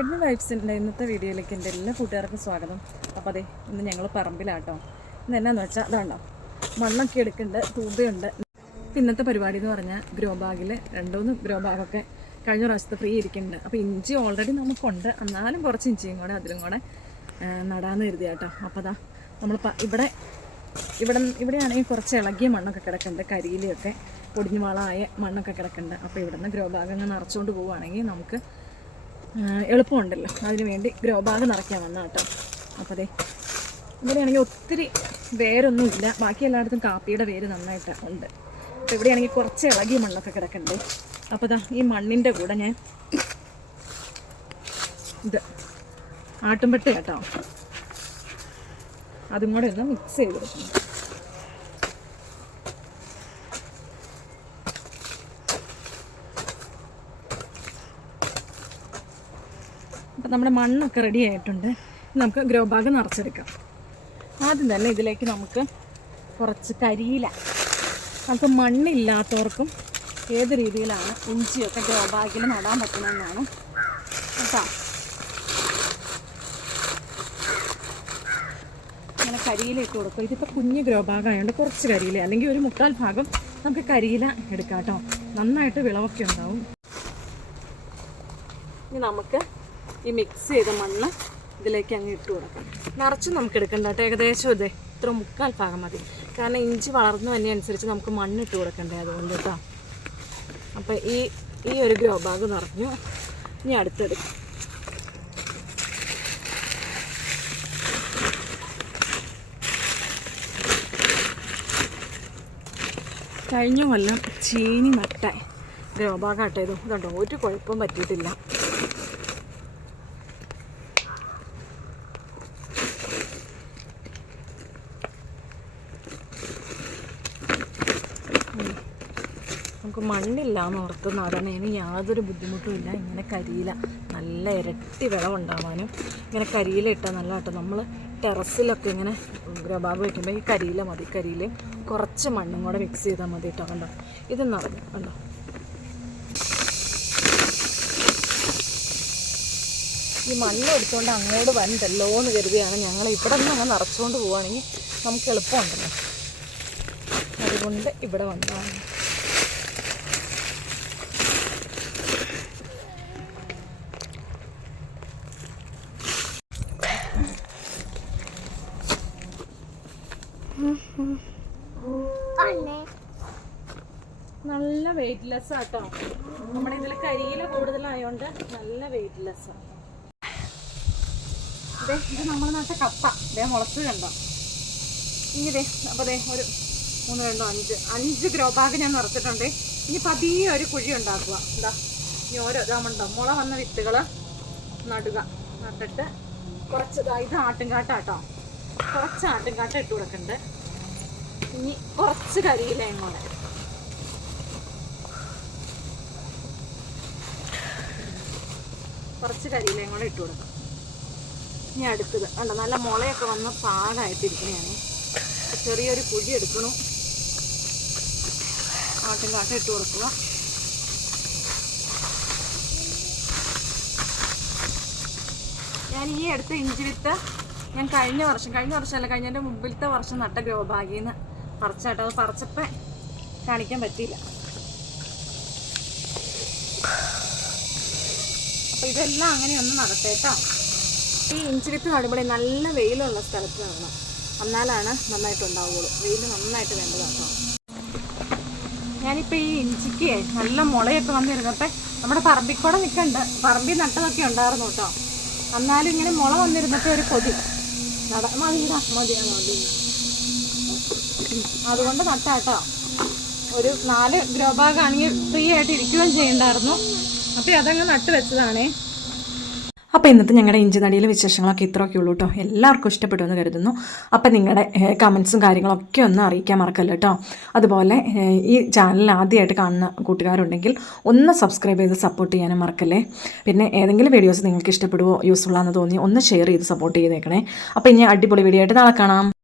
എഡ്മി വൈബ്സിൻ്റെ ഇന്നത്തെ വീഡിയോയിലേക്ക് എൻ്റെ എല്ലാ കൂട്ടുകാർക്കും സ്വാഗതം. അപ്പോൾ അതെ, ഇന്ന് ഞങ്ങൾ പറമ്പിലാട്ടോ. ഇന്ന് എന്നാന്ന് വെച്ചാൽ അതാണ്ടോ, മണ്ണൊക്കെ എടുക്കുന്നുണ്ട്, തൂമ്പയുണ്ട്. ഇന്നത്തെ പരിപാടി എന്ന് പറഞ്ഞാൽ ഗ്രോ ബാഗിൽ 2-3 ഗ്രോ ബാഗൊക്കെ കഴിഞ്ഞ പ്രാവശ്യത്തെ ഫ്രീ ഇരിക്കുന്നുണ്ട്. അപ്പോൾ ഇഞ്ചി ഓൾറെഡി നമുക്കുണ്ട്, എന്നാലും കുറച്ച് ഇഞ്ചിയും കൂടെ അതിലും കൂടെ നടാന്ന് കരുതിയാട്ടോ. അപ്പോൾ അതാ നമ്മൾ ഇവിടെയാണെങ്കിൽ കുറച്ച് ഇളകിയ മണ്ണൊക്കെ കിടക്കുന്നുണ്ട്, കരിയിലൊക്കെ പൊടിഞ്ഞു വളമായ മണ്ണൊക്കെ കിടക്കുന്നുണ്ട്. അപ്പോൾ ഇവിടെ നിന്ന് ഗ്രോ ബാഗ് അങ്ങ് നിറച്ചുകൊണ്ട് പോവുകയാണെങ്കിൽ നമുക്ക് എളുപ്പമുണ്ടല്ലോ. അതിന് വേണ്ടി ഗ്രോ ബാഗ് നിറയ്ക്കാൻ വന്ന കേട്ടോ. അപ്പോൾ അതെ, ഇവിടെയാണെങ്കിൽ ഒത്തിരി വേരൊന്നുമില്ല, ബാക്കി എല്ലായിടത്തും കാപ്പിയുടെ വേര് നന്നായിട്ട് ഉണ്ട്. അപ്പോൾ ഇവിടെയാണെങ്കിൽ കുറച്ച് ഇളകിയ മണ്ണൊക്കെ കിടക്കണ്ടേ. അപ്പോൾ ഇതാ ഈ മണ്ണിൻ്റെ കൂടെ ഞാൻ ഇത് ആട്ടുംപെട്ട കേട്ടോ, അതും കൂടെ ഒന്ന് മിക്സ് ചെയ്ത് കൊടുക്കണം. അപ്പം നമ്മുടെ മണ്ണൊക്കെ റെഡി ആയിട്ടുണ്ട്. നമുക്ക് ഗ്രോ ബാഗ് നിറച്ചെടുക്കാം. ആദ്യം തന്നെ ഇതിലേക്ക് നമുക്ക് കുറച്ച് കരിയില, നമുക്ക് മണ്ണില്ലാത്തവർക്കും ഏത് രീതിയിലാണ് ഇഞ്ചിയൊക്കെ ഗ്രോ ബാഗിൽ നടാൻ പറ്റുന്നതെന്നാണ് കേട്ടോ. അങ്ങനെ കരിയില ഇട്ട് കൊടുക്കും. ഇതിപ്പോൾ കുഞ്ഞ് ഗ്രോ ബാഗായതുകൊണ്ട് കുറച്ച് കരിയില, അല്ലെങ്കിൽ ഒരു 3/4 ഭാഗം നമുക്ക് കരിയില എടുക്കാം കേട്ടോ. നന്നായിട്ട് വിളവൊക്കെ ഉണ്ടാവും. ഇനി നമുക്ക് ഈ മിക്സ് ചെയ്ത മണ്ണ് ഇതിലേക്ക് അങ്ങ് ഇട്ട് കൊടുക്കാം. നിറച്ചും നമുക്ക് എടുക്കണ്ട കേട്ടോ, ഏകദേശം ഇതേ ഇത്ര 3/4 ഭാഗം മതി. കാരണം ഇഞ്ചി വളർന്നു തന്നെ അനുസരിച്ച് നമുക്ക് മണ്ണ് ഇട്ട് കൊടുക്കണ്ടേ, അതുകൊണ്ട് കേട്ടോ. അപ്പോൾ ഈ ഒരു ഗ്രോ ബാഗ് നിറഞ്ഞു. ഇനി അടുത്തെടുക്കും. കഴിഞ്ഞ കൊല്ലം ചീനി നട്ട ഗ്രോ ബാഗാട്ടോ ഇത്. ഇതുണ്ടോ, ഒരു കുഴപ്പവും പറ്റിയിട്ടില്ല. നമുക്ക് മണ്ണില്ലാന്ന് ഓർത്ത് നടണേന് യാതൊരു ബുദ്ധിമുട്ടും ഇല്ല. ഇങ്ങനെ കരിയില നല്ല ഇരട്ടി വിളവുണ്ടാവാനും ഇങ്ങനെ കരിയില ഇട്ടാൽ നല്ല കേട്ടോ. നമ്മൾ ടെറസിലൊക്കെ ഇങ്ങനെ ഗ്രോ ബാഗ് വയ്ക്കുമ്പോൾ ഈ കരിയില മതി. കരിയിലയും കുറച്ച് മണ്ണും കൂടെ മിക്സ് ചെയ്താൽ മതി കേട്ടോ. കണ്ടോ, ഇത് നിറഞ്ഞു കണ്ടോ. ഈ മണ്ണ് എടുത്തുകൊണ്ട് അങ്ങോട്ട് വരണ്ടല്ലോ എന്ന് കരുതിയാണ് ഞങ്ങൾ ഇവിടെ നിന്ന് അങ്ങനെ നിറച്ചുകൊണ്ട് പോവുകയാണെങ്കിൽ നമുക്ക് എളുപ്പമുണ്ടല്ലോ, അതുകൊണ്ട് ഇവിടെ വന്നതാണ്. നല്ല വെയിറ്റ്ലെസ് ആട്ടോ. നമ്മുടെ ഇതിൽ കരിയില കൂടുതലായതുകൊണ്ട് നല്ല വെയിറ്റ്ലെസ്. ഇത് നമ്മൾ നട്ട കപ്പ മുളച്ച് കണ്ടോ. ഇനി അപ്പോൾ ഒരു 3, 2, 5 ഗ്രോ ബാഗ് ഞാൻ നിറച്ചിട്ടുണ്ട്. ഇനി പതിയെ ഒരു കുഴി ഉണ്ടാക്കുക. എന്താ ഇനി ഓരോ ഇതാമുണ്ടോ മുള വന്ന വിത്തുകൾ നടുക. നട്ടിട്ട് കുറച്ച് ഇത് ആട്ടുംകാട്ടാട്ടോ, കുറച്ച് ആട്ടുംകാട്ട ഇട്ട് കൊടുക്കണ്ട്. ഇനി കുറച്ച് കരിയിലയും കൂടെ. കുറച്ച് കരിയിലയും കൂടെ ഇട്ട് കൊടുക്കാം. ഇനി അടുത്തത് കണ്ടോ, നല്ല മുളയൊക്കെ വന്ന് പാകമായിട്ടിരിക്കണേ. ചെറിയൊരു കുഴി എടുക്കണം, ആട്ടുംകാട്ട ഇട്ട് കൊടുക്കുക. ഞാൻ ഈ അടുത്ത ഇഞ്ചി വിത്ത് ഞാൻ കഴിഞ്ഞ വർഷമല്ല, കഴിഞ്ഞതിൻ്റെ മുമ്പിലത്തെ വർഷം നട്ട ഗ്രോ ബാഗിൽ നിന്ന് പറിച്ചാട്ടോ. അത് പറിച്ചപ്പോൾ കാണിക്കാൻ പറ്റിയില്ല. അപ്പോൾ ഇതെല്ലാം അങ്ങനെ ഒന്ന് നടത്തേട്ടോ. ഈ ഇഞ്ചി വിത്ത് നടുമ്പോഴേ നല്ല വെയിലുള്ള സ്ഥലത്ത് നടണം, എന്നാലാണ് നന്നായിട്ടുണ്ടാവുള്ളൂ. വെയിൽ നന്നായിട്ട് വേണ്ടതാട്ടോ. ഞാനിപ്പോൾ ഈ ഇഞ്ചിക്ക് നല്ല മുളയൊക്കെ വന്നിരുന്നപ്പോൾ നമ്മുടെ പറമ്പിക്കൂടെ നിൽക്കുന്നുണ്ട്, പറമ്പിൽ നട്ടതൊക്കെ ഉണ്ടായിരുന്നു കേട്ടോ. എന്നാലും ഇങ്ങനെ മുള വന്നിരുന്നപ്പോൾ ഒരു കൊതി മതി. അതുകൊണ്ട് നട്ടാട്ടോ. ഒരു 4 ഗ്രോ ബാഗ് ആണെങ്കിൽ ഫ്രീ ആയിട്ട് ഇരിക്കുകയും ചെയ്യണ്ടായിരുന്നു. അപ്പോൾ അതങ്ങ് നട്ട് വെച്ചതാണേ. അപ്പോൾ ഇന്നത്തെ ഞങ്ങളുടെ ഇഞ്ചി നടിയിലെ വിശേഷങ്ങളൊക്കെ ഇത്രയൊക്കെ ഉള്ളൂ കേട്ടോ. എല്ലാവർക്കും ഇഷ്ടപ്പെടുമെന്ന് കരുതുന്നു. അപ്പോൾ നിങ്ങളുടെ കമൻസും കാര്യങ്ങളൊക്കെ ഒന്ന് അറിയിക്കാൻ മറക്കല്ലോ കേട്ടോ. അതുപോലെ ഈ ചാനൽ ആദ്യമായിട്ട് കാണുന്ന കൂട്ടുകാരുണ്ടെങ്കിൽ ഒന്ന് സബ്സ്ക്രൈബ് ചെയ്ത് സപ്പോർട്ട് ചെയ്യാനും മറക്കല്ലേ. പിന്നെ ഏതെങ്കിലും വീഡിയോസ് നിങ്ങൾക്ക് ഇഷ്ടപ്പെടുവോ യൂസ്ഫുൾ ആണെന്ന് തോന്നി ഒന്ന് ഷെയർ ചെയ്ത് സപ്പോർട്ട് ചെയ്തേക്കണേ. അപ്പോൾ ഇനി അടിപൊളി വീഡിയോ ആയിട്ട് നാളെ കാണാം.